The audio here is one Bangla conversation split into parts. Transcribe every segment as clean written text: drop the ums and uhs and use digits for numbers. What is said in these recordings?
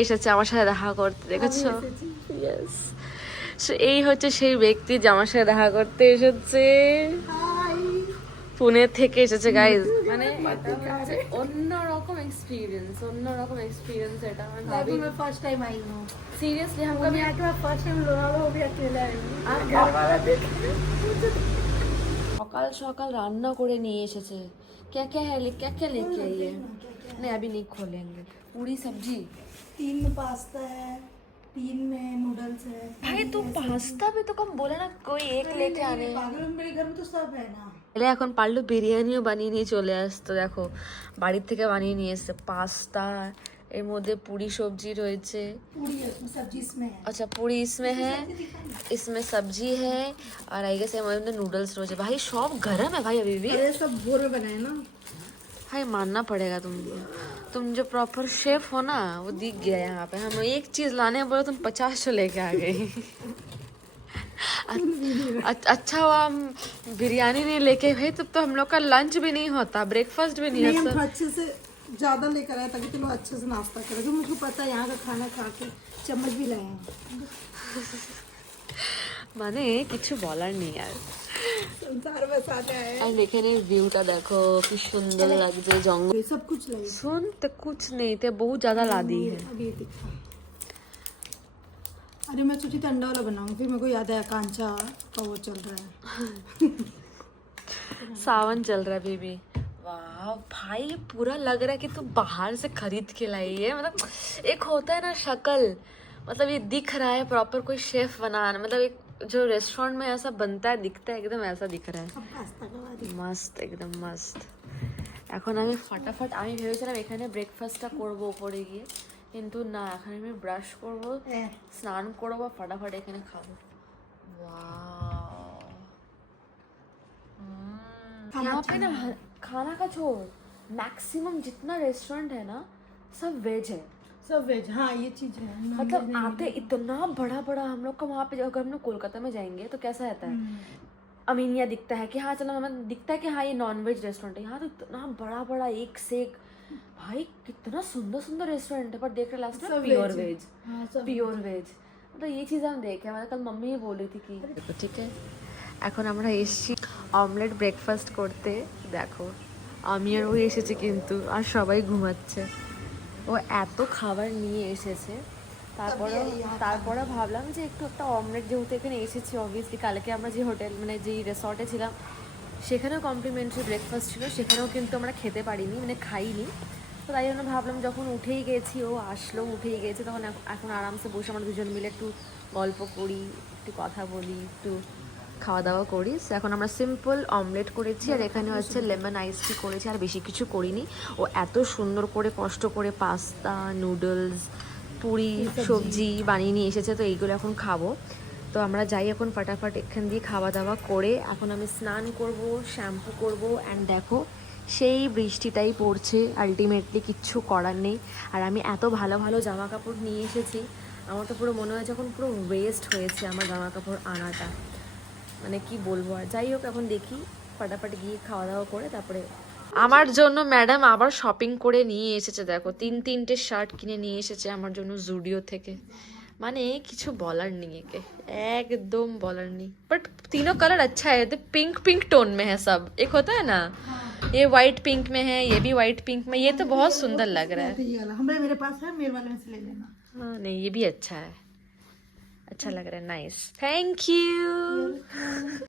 এসেছে আমার সাথে দেখা করতে, দেখেছো? এই হচ্ছে সেই ব্যক্তি যে আমার সাথে দেখা করতে এসেছে, পুনে থেকে এসেছে গাইজ। মানে অন্যরকম এক্সপিরিয়েন্স এটা আমি ভাবি फर्स्ट टाइम आई हूँ सीरियसली। हम कभी फर्स्ट टाइम लोनावला वो भी अकेला आई हूँ घर वाला देख সকাল সকাল রান্না করে নিয়ে এসেছে। क्या क्या है, क्या क्या लेके आई है? नहीं अभी नहीं खोलेंगे। पूरी सब्जी 3 में पास्ता है, 3 में नूडल्स है। भाई तू पास्ता भी तो कम बोला ना, कोई एक लेके आने। पागल, मेरे घर में तो सब है ना। এখন পারলো বিরিয়ানিও বানিয়ে নিয়ে চলে আসতো। দেখো বাড়ির থেকে বানিয়ে নিয়ে এসছে পাস্তা, এর মধ্যে পুরি সবজি রয়েছে। पूरी है उसमें, सब्जी इसमें है। अच्छा पूरी इसमें है, इसमें सब्जी है और आई गेस हमारे अंदर नूडल्स रोज है। भाई सब गरम है भाई अभी भी। अरे सब भोर में बनाए ना भाई मानना पड़ेगा तुम जो प्रॉपर शेफ हो ना, वो दिख गया यहाँ पे। हम एक चीज लाने बोले तुम 50 तो लेके आ गई। अच्छा हुआ हम बिरयानी नहीं लेके भाई, तब तो हम लोग का लंच भी नहीं होता, ब्रेकफास्ट भी नहीं हम होता। अच्छे से ज्यादा लेकर आए ताकि तुम अच्छे से नाश्ता करो, क्योंकि मुझको पता है यहाँ का खाना खा के चम्मच भी लाए हैं। মানে কিছু বলার নেই আর। संसार में साथ आए আর এখানে ভিউটা দেখো কি সুন্দর লাগছে, জঙ্গল ये सब कुछ लगे। सुन तो कुछ नहीं थे, बहुत ज्यादा लादी है। अभी ये दिखा। अरे मैं सोची थी अंडा वाला बनाऊंगी, फिर मेरे को याद आया कांचा का वो चल रहा है। सावन चल रहा है बेबी। वाह भाई ये पूरा लग रहा है कि तू बाहर से खरीद के लाई है। मतलब एक होता है ना शक्ल, मतलब ये दिख रहा है प्रॉपर कोई शेफ बनाना, मतलब एक जो रेस्टोरेंट में ऐसा बनता है दिखता है, एकदम ऐसा दिख रहा है। मस्त एकदम मस्त। এখন আমি ফটাফট আমি ভেবেছিলাম এখানে ব্রেকফাস্টটা করব উপরে গিয়ে, কিন্তু না, এখন আমি ব্রাশ করব, স্নান করব, ফটাফট এখানে খাবো। वाह यहाँ पे ना खाना का छोड़, मैक्सिमम जितना रेस्टोरेंट है ना सब वेज है, सब वेज। हाँ ये चीज है, मतलब आते इतना बड़ा बड़ा। हम लोग का वहाँ पे अगर हम लोग कोलकाता में जाएंगे तो कैसा रहता है, अमीनिया दिखता है कि हाँ चलो, हमें दिखता है कि हाँ ये नॉन वेज रेस्टोरेंट है। यहाँ तो इतना बड़ा बड़ा एक से एक, भाई कितना सुंदर सुंदर रेस्टोरेंट है, पर देख रहे लास्ट में प्योर वेज, प्योर वेज। मतलब ये चीज़ हम देखे, मतलब कल मम्मी ही बोल रही थी कि ठीक है। এখন আমরা এসেছি অমলেট ব্রেকফাস্ট করতে। দেখো আমি আর ও এসেছি কিন্তু, আর সবাই ঘুমাচ্ছে। ও এত খাবার নিয়ে এসেছে, তারপরে ভাবলাম যে একটু একটা অমলেট, যেহেতু এখানে এসেছি অবভিয়াসলি, কালকে আমরা যে হোটেল মানে যেই রিসর্টে ছিলাম সেখানেও কমপ্লিমেন্টারি ব্রেকফাস্ট ছিল, সেখানেও কিন্তু আমরা খেতে পারিনি, মানে খাইনি। তো তাই জন্য ভাবলাম যখন উঠেই গেছি, ও আসলো উঠেই গেছে, তখন এখন আরামসে বসে আমরা দুজন মিলে একটু গল্প করি, একটু কথা বলি, একটু খাওয়া দাওয়া করি। এখন আমরা সিম্পল অমলেট করেছি, আর এখানে হচ্ছে লেমন আইস টি করেছি, আর বেশি কিছু করিনি। ও এত সুন্দর করে কষ্ট করে পাস্তা, নুডলস, পুরি সবজি বানিয়ে নিয়ে এসেছে, তো এইগুলো এখন খাবো। তো আমরা যাই এখন ফটাফট এখান দিয়ে খাওয়া দাওয়া করে। এখন আমি স্নান করব, শ্যাম্পু করব, অ্যান্ড দেখো সেই বৃষ্টিটাই পড়ছে। আলটিমেটলি কিচ্ছু করার নেই। আর আমি এত ভালো ভালো জামা কাপড় নিয়ে এসেছি, আমার তো পুরো মনে হয় যখন পুরো ওয়েস্ট হয়েছে আমার জামা কাপড় আনাটা, মানে কি বলবো। আর যাই হোক এখন দেখি ফটাফট গিয়ে খাওয়া দাওয়া করে তারপরে। আমার জন্য ম্যাডাম আবার শপিং করে নিয়ে এসেছে। দেখো 3-3টে শার্ট কিনে নিয়ে এসেছে আমার জন্য জুডিও থেকে। মানে কিছু বলার নেই, একে एकदम বলার নেই। बट तीनों कलर अच्छा है, तो पिंक पिंक टोन में है सब। एक होता है ना ये वाइट पिंक में है, ये भी वाइट पिंक में, ये तो बहुत सुंदर लग रहा है। मेरे पास है, मेरे वाले में से ले लेना। हाँ नहीं ये भी अच्छा है, अच्छा लग रहा है, nice, thank you.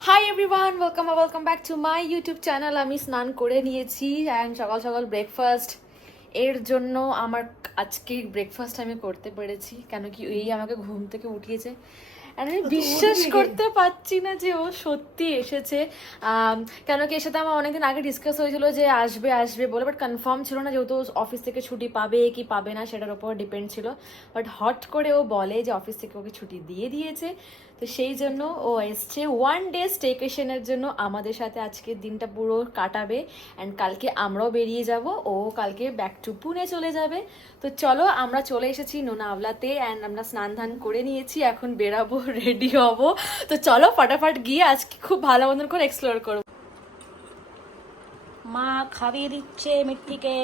Hi everyone, welcome back to my YouTube channel. আমি স্নান করে নিয়েছি অ্যান্ড সকাল সকাল ব্রেকফাস্ট। এর জন্য আমার আজকে ব্রেকফাস্ট আমি করতে পেরেছি, কেন কি এই আমাকে ঘুম থেকে উঠিয়েছে। আমি বিশ্বাস করতে পারছি না যে ও সত্যি এসেছে। কেন কি এর সাথে আমার অনেকদিন আগে ডিসকাস হয়েছিল যে আসবে আসবে বলে, বাট কনফার্ম ছিল না, যেহেতু অফিস থেকে ছুটি পাবে কি পাবে না সেটার উপর ডিপেন্ড ছিল। বাট হট করে ও বলে যে অফিস থেকে ওকে ছুটি দিয়ে দিয়েছে, তো সেই জন্য ও এসছে ওয়ান ডে স্টেকেশনের জন্য আমাদের সাথে আজকের দিনটা পুরো কাটাবে। অ্যান্ড কালকে আমরাও বেরিয়ে যাব, ও কালকে ব্যাক টু পুনে চলে যাবে। তো চলো আমরা চলে এসেছি লোনাভলাতে, অ্যান্ড আমরা স্নান ধান করে নিয়েছি, এখন বেরাবো, রেডি হব। তো চলো ফটাফট গিয়ে আজকে খুব ভালো মতন করে এক্সপ্লোর করবো। মা খাইয়ে দিচ্ছে মিট্টিকে।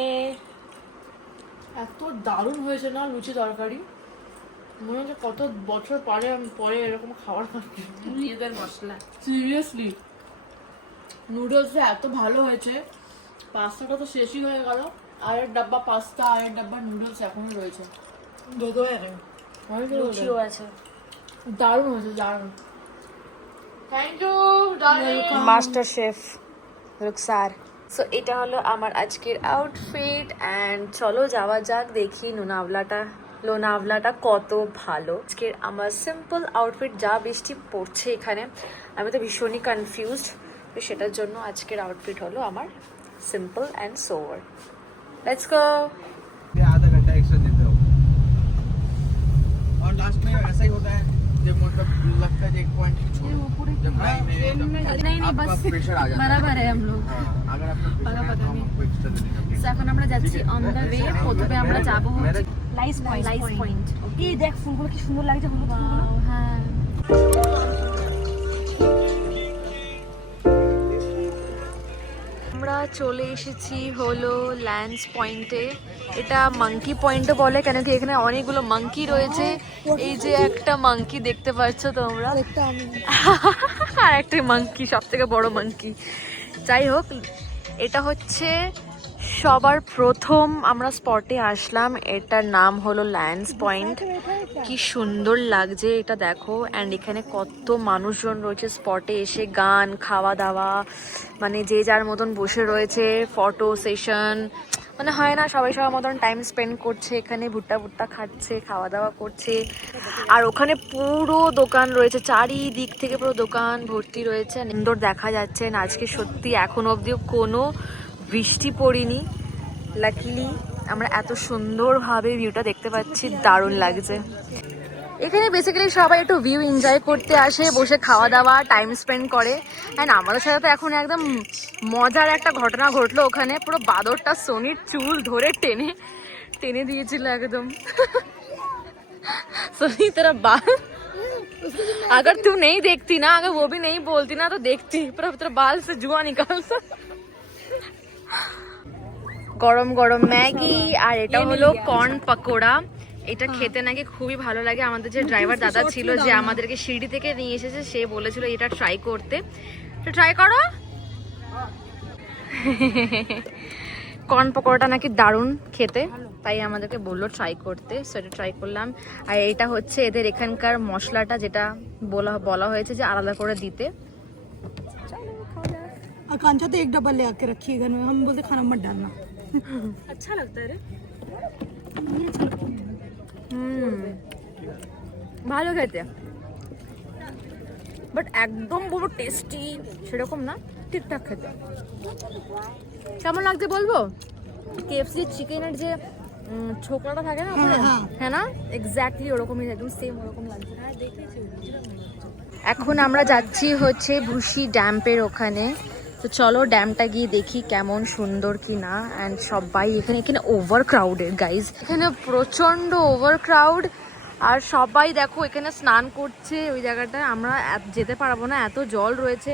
এত দারুণ হয়েছে না লুচি তরকারি, মনে হচ্ছে কত বছর পরে পরে এরকম খাবার খাচ্ছি। নিজেদের মশলা। সিরিয়াসলি নুডলসটা এত ভালো হয়েছে, পাস্তাটা তো শেষই হয়ে গেল, আর এক ডাব্বা পাস্তা আর এক ডাব্বা নুডলস এখনো রয়েছে। লুচিও আছে। দারুণ হয়েছে, দারুণ। Thank you darling. Master chef Rukhsar. So এটা হলো আমার আজকের আউটফিট, অ্যান্ড চলো যাওয়া যাক, দেখি লোনাভলাটা কত ভালো। আজকের আমার সিম্পল আউটফিট, যা বৃষ্টি পড়ছে এখানে, আমি তো ভীষণই কনফিউজড, তো সেটার জন্য আজকের আউটফিট হলো আমার simple and sober. Let's go. आधा घंटा एक्स्ट्रा देते हो और लास्ट में ऐसा ही होता है जब मतलब लगता है एक पॉइंट जब आपका प्रेशर आ जाता है बराबर है हम लोग। हाँ, अगर आपका प्रेशर है तो हम आपको एक्स्ट्रा दे देंगे। So, এখন আমরা যাচ্ছি অন দ্য ওয়ে। প্রথমে আমরা যাবো লাইস পয়েন্ট। এই দেখ ফুলগুলো কি সুন্দর লাগছে, হলুদ ফুলগুলো। হ্যাঁ, আমরা চলে এসেছি হলো ল্যান্স পয়েন্টে। এটা মাঙ্কি পয়েন্টও বলে, কেন কি এখানে অনেকগুলো মাঙ্কি রয়েছে। এই যে একটা মাঙ্কি দেখতে পাচ্ছ তোমরা, আর একটা মাঙ্কি, সব থেকে বড় মাঙ্কি। যাই হোক, এটা হচ্ছে সবার প্রথম আমরা স্পটে আসলাম, এটার নাম হলো ল্যান্স পয়েন্ট। কি সুন্দর লাগছে এটা দেখো, অ্যান্ড এখানে কত মানুষজন রয়েছে স্পটে এসে, গান, খাওয়া দাওয়া, মানে যে যার মতন বসে রয়েছে, ফটো সেশন, মানে হয় না সবাই সবার মতন টাইম স্পেন্ড করছে এখানে, ভুট্টা ভুট্টা খাচ্ছে, খাওয়া দাওয়া করছে। আর ওখানে পুরো দোকান রয়েছে, চারিদিক থেকে পুরো দোকান ভর্তি রয়েছে, সুন্দর দেখা যাচ্ছে। আজকে সত্যি এখন অবধিও কোনো বৃষ্টি পড়িনি, লাকিলি আমরা এত সুন্দরভাবে ভিউটা দেখতে পাচ্ছি, দারুণ লাগছে। এখানে বেসিক্যালি সবাই একটু ভিউ এনজয় করতে আসে, বসে খাওয়া দাওয়া টাইম স্পেন্ড করে। অ্যান্ড আমাদের সাথে তো এখন একদম মজার একটা ঘটনা ঘটলো ওখানে, পুরো বাদরটা সোনির চুল ধরে টেনে টেনে দিয়েছিল একদম। सोनी तेरा बाल, अगर तू नहीं देखती ना, अगर वो भी नहीं बोलती ना तो देखती, पर तेरा बाल से जुआ निकालता। গরম গরম ম্যাগি, আর এটা হলো কর্ন পাকোড়া। এটা খেতে নাকি খুবই ভালো লাগে। আমাদের যে ড্রাইভার দাদা ছিল, যে আমাদেরকে শিরডি থেকে নিয়ে এসেছে, সে বলেছিল এটা ট্রাই করতে, তো ট্রাই করো। কর্ন পকোড়াটা নাকি দারুণ খেতে, তাই আমাদেরকে বললো ট্রাই করতে, সেটা ট্রাই করলাম। আর এটা হচ্ছে এদের এখানকার মশলাটা, যেটা বলা হয়েছে যে আলাদা করে দিতে। आकांक्षा तो एक डब्बा ले आके रखी है घर में, हम बोलते खाना मत डालना। अच्छा लगता है रे। ভালো খেতে, বাট একদম পুরো টেস্টি সেরকম না, ঠিকঠাক খেতে। কেমন লাগছে বলবো? কেএফসি চিকেনের যে ছোকরাটা থাকে না, হ্যাঁ না, এক্স্যাক্টলি ওরকমই, একদম সেম ওরকম লাগছে। এখন আমরা যাচ্ছি হচ্ছে ভুসি ড্যাম্পের ওখানে। তো চলো ড্যামটা গিয়ে দেখি কেমন সুন্দর কি না। অ্যান্ড সবাই এখানে ওভার ক্রাউডেড গাইজ, এখানে প্রচন্ড ওভার ক্রাউড। আর সবাই দেখো এখানে স্নান করছে ওই জায়গাটায়, আমরা যেতে পারবো না, এত জল রয়েছে।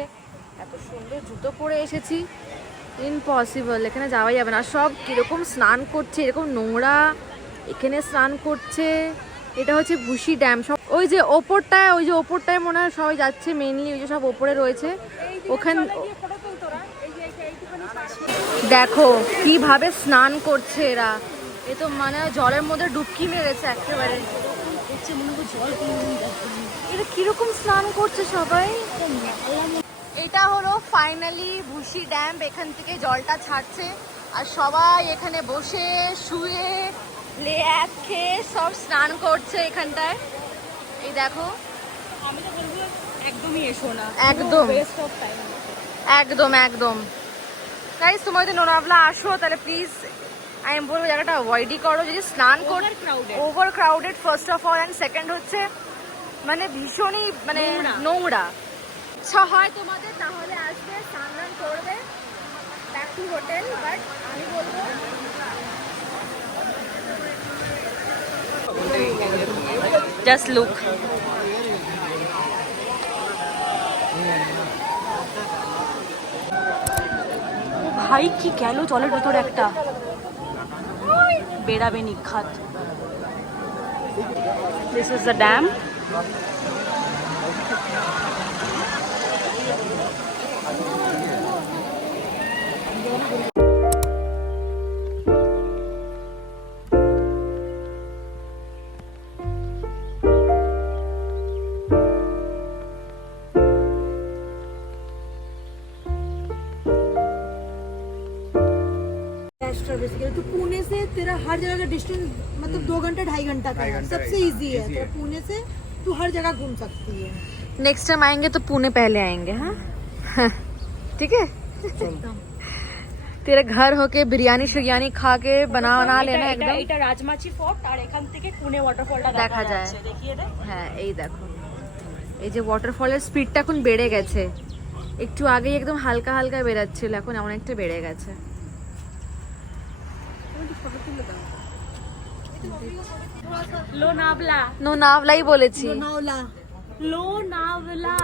এত সুন্দর জুতো পরে এসেছি, ইম্পসিবল, এখানে যাওয়াই যাবে না। সব কিরকম স্নান করছে, এরকম নোংরা এখানে স্নান করছে। এটা হচ্ছে ভুসি ড্যাম, সব ওই যে ওপরটায় মনে হয় সবাই যাচ্ছে, মেইনলি ওই যে সব ওপরে রয়েছে ওখানে। দেখো কিভাবে স্নান করছে এরা, এ তো মানে জলের মধ্যে ডুবকি মেরেছে একেবারে। এটা কিরকম স্নান করছে সবাই। এটা হলো ফাইনালি ভুসি ড্যাম, এখান থেকে জলটা ছাড়ছে, আর সবাই এখানে বসে শুয়ে লেয়াক খেয়ে সব স্নান করছে এখানটায়। এই দেখো, আমি তো বলবো একদমই এসো না, একদম ওয়েস্ট অফ টাইম। একদম একদম গাইস, তোমরা যদি লোনাভলা আসো তাহলে প্লিজ আমি বলবো জায়গাটা অ্যাভয়েডই করো। যদি স্নান করো, over crowded first of all, and second হচ্ছে মানে ভীষণই মানে নোংরা। ইচ্ছা হয় তোমাদের তাহলে আসবে, স্নান করবে, ব্যাক টু হোটেল। বাট আমি বলবো জাস্ট লুক। ভাই কি গেল জলের ভেতরে একটা, বেড়াবে Nikhat. This is the dam. तो पुणे से तेरा हर जगह का डिस्टेंस मतलब 2 घंटा 2.5 घंटा का है, सबसे इजी है। तो पुणे से तू हर जगह घूम सकती है। नेक्स्ट टाइम आएंगे तो पुणे पहले आएंगे। हाँ ठीक है। तेरे घर होके बिरयानी शिरयानी खा के बना लेना एकदम। এটা রাজমাচি ফোর্ট আর এখান থেকে পুনে ওয়াটারফলটা দেখা যায়। দেখিয়ে দে। হ্যাঁ এই দেখো, এই যে ওয়াটারফলের স্পিডটা এখন বেড়ে গেছে। একটু আগেই একদম হালকা হালকা বেরাচ্ছিল, এখন অনেকটা বেড়ে গেছে। লোনাভলা লোনাভলাই বলেছি। लोनावला লোনাভলা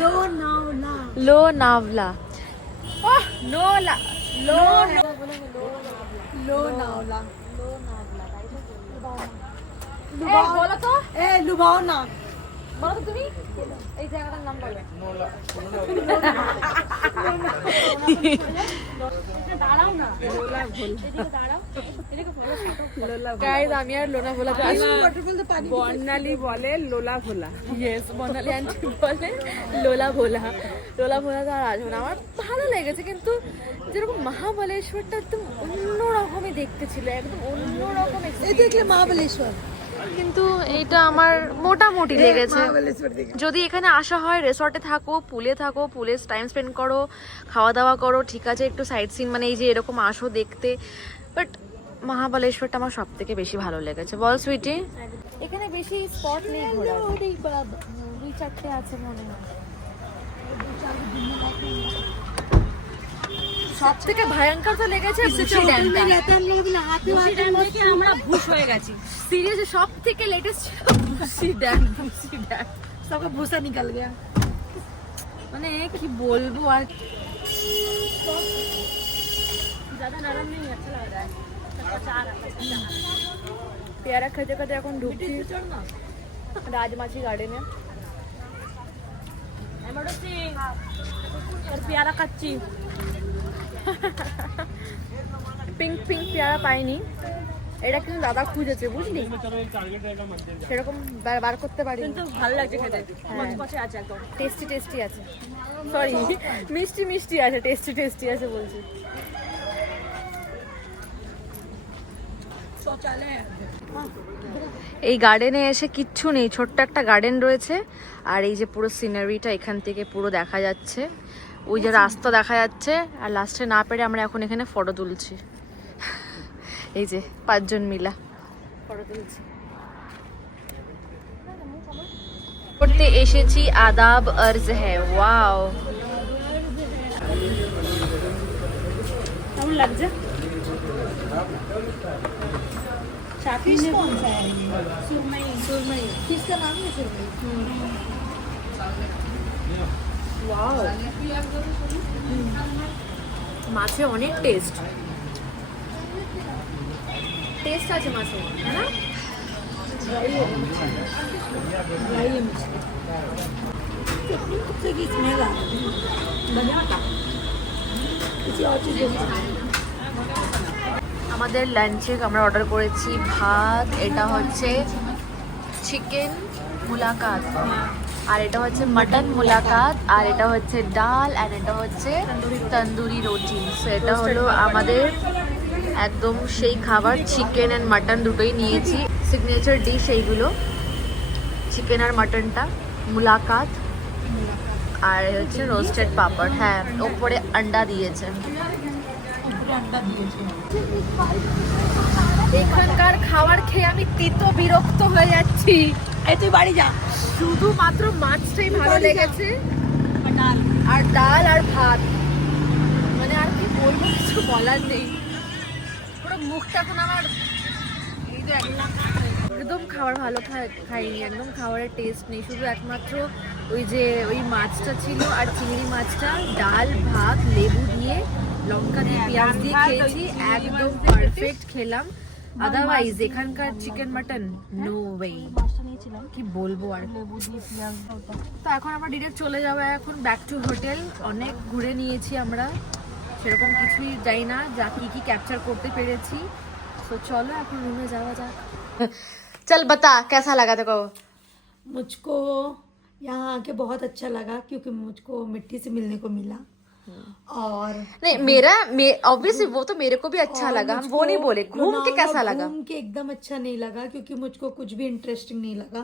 लोनावला লোনাভলা। নোলা लोनावला বলো তো, ए लुभावना। বলো তো তুমি এই জায়গাটার নাম বলো। দাঁড়াও না, এদিকে দাঁড়াও, এদিকে ফলো। গাইস আমি আর লোনাভলা আসবো। वाटरफॉल तो पानी বর্ণালী বলে লোলা ভোলা। ইয়েস, বর্ণালী আন্টি বলে লোলা ভোলা। লোলা ভোলা তো আর আসবে না। আমার ভালো লেগেছে, কিন্তু যেরকম মহাবলেশ্বরটা একদম অন্যরকমই দেখতে ছিল, একদম অন্যরকম। ये देख ले महाबलेश्वर। কিন্তু এটা আমার মোটামুটি লেগেছে। महाबलेश्वर देख। যদি এখানে আসা হয়, রিসর্টে থাকো, পুলে টাইম স্পেন্ড করো, খাওয়া দাওয়া করো, ঠিক আছে, একটু সাইট সিন মানে এই যে এরকম আসো দেখতে। বাট মহাবলেশ্বরটা আমার সব থেকে বেশি ভালো লেগেছে। বল সুইটি। এখানে বেশি স্পট নেই ঘোরার, 2-4টে আছে মনে হয়। সব থেকে ভয়ঙ্কর তো লেগেছে বুসি ড্যামটা। रहते हम लोग नहाते वहाते দেখে আমরা ভুশ হয়ে গেছি। সিরিয়াসলি সব থেকে লেটেস্ট ছিল বুসি ড্যাম। सबका भूसा निकल गया। মানে কি বলবো আর। ज़्यादा नरम नहीं अच्छा लग रहा है। सबका चार পেয়ারা খেতে খেতে এখন ঢুকছি রাজমাছি গার্ডেনে। এমারজি আর পেয়ারা খাচ্ছি। পিঙ্ক পিঙ্ক পেয়ারা পাইনি, এটা কিন্তু দাদা খুঁজেছে বুঝলি, সেরকম বার করতে পারি। কিন্তু ভালো লাগছে খেতে, মচমচে আছে একদম। টেস্টি আছে, সরি মিষ্টি আছে, টেস্টি আছে বলছি। এই গার্ডেনে এসে কিচ্ছু নেই, ছোট্ট একটা গার্ডেন রয়েছে। আর এই যে পুরো সিনারিটা এখান থেকে পুরো দেখা যাচ্ছে, ওই যে রাস্তা দেখা যাচ্ছে। আর লাস্টে না পেরে আমরা এখন এখানে ফটো তুলছি। এই যে 5 জন মিলা ফটো তুলছি। করতে এসেছি আদাব अर्ज है। ওয়াও, কেমন লাগছে? फिश कौन सा है? सुरमई। फिश का नाम है सुरमई। ওয়াও, মাছে অনেক টেস্ট আছে মাছে, হ্যাঁ না? की स्मेल आ रही है। किसी और चीज़ আমাদের লাঞ্চে আমরা অর্ডার করেছি ভাত, এটা হচ্ছে চিকেন মুলাকাত, আর এটা হচ্ছে মটন মুলাকাত, আর এটা হচ্ছে ডাল, আর এটা হচ্ছে তন্দুরি রুটি। সো এটা হলো আমাদের একদম সেই খাবার। চিকেন অ্যান্ড মাটন দুটোই নিয়েছি, সিগনেচার ডিশ এইগুলো, চিকেন আর মাটনটা, মুলাকাত, আর হচ্ছে রোস্টেড পাপড়। হ্যাঁ, ওপরে আন্ডা দিয়েছে। এখানকার খাবার খেয়ে আমি তিতো বিরক্ত হয়ে যাচ্ছি। এই তুই বাড়ি যা। শুধুমাত্র মাছটাই ভালো বাড়ি যা। লেগেছে আর ডাল আর ভাত, মানে আর কি বলবো, কিছু বলার নেই। পুরো মুখটা এখন আমার এই যে একদম খাবার ভালো খাইনি, একদম খাবারের টেস্ট নেই, শুধু একমাত্র ওই মাছটা ছিল আর চিংড়ি মাছটা, ডাল ভাত লেবু দিয়ে লঙ্কা দিয়ে পেঁয়াজ দিয়ে খেয়েছি, একদম পারফেক্ট খেলাম। আদারওয়াইজ এখানকার চিকেন মাটন নো ওয়ে, মাছটা নিয়েছিলাম কি বলবো আর। লেবু দিয়ে পেঁয়াজ তো এখন আমরা ডিরেক্ট চলে যাবো এখন ব্যাক টু হোটেল। অনেক ঘুরে নিয়েছি আমরা, সেরকম কিছুই যাই না, যা কি ক্যাপচার করতে পেরেছি। তো চলো এখন রুমে যাওয়া যাক। চল बता कैसा लगा तेको? मुझको यहाँ आके बहुत अच्छा लगा क्योंकि मुझको मिट्टी से मिलने को मिला। और नहीं ऑब्वियसली वो तो मेरे को भी अच्छा लगा, हम वो नहीं बोले। घूम के कैसा लगा? घूम के एकदम अच्छा नहीं लगा क्योंकि मुझको कुछ भी इंटरेस्टिंग नहीं लगा।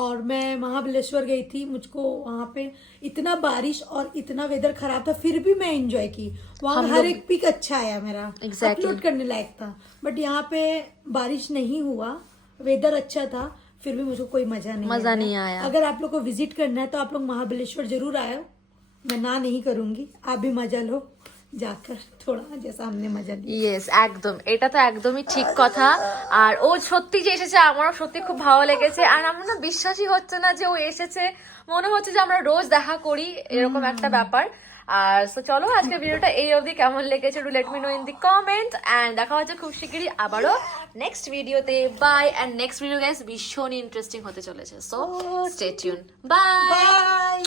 और मैं महाबलेश्वर गई थी, मुझको वहाँ पे इतना बारिश और इतना वेदर खराब था, फिर भी मैं एंजॉय की। वहाँ हर एक पिक अच्छा आया मेरा, अपलोड करने लायक था। बट यहाँ पे बारिश नहीं हुआ, वेदर अच्छा था, फिर भी मुझको कोई मजा नहीं आया। अगर आप लोग को विजिट करना है तो आप लोग महाबलेश्वर जरूर आए, मैं ना नहीं करूंगी। आप भी मजा लो जाकर थोड़ा, जैसा हमने मजा लिया। ইয়েস, একদম, এটা তো একদমই ঠিক কথা। আর ও সত্যি যে এসেছে, আমারও সত্যি খুব ভালো লেগেছে। আর আমার না বিশ্বাসই হচ্ছে না যে ও এসেছে, মনে হচ্ছে যে আমরা রোজ দেখা করি, এরকম একটা ব্যাপার। আর তো চলো আজকে ভিডিওটা এই অবধি, কেমন লেগেছে do let me know in the comment. And দেখা হচ্ছে খুব শিগগিরই আবারও নেক্সট ভিডিওতে। Bye. And next video guys ভীষণ ইন্টারেস্টিং হতে চলেছে, so stay tune. Bye. Bye.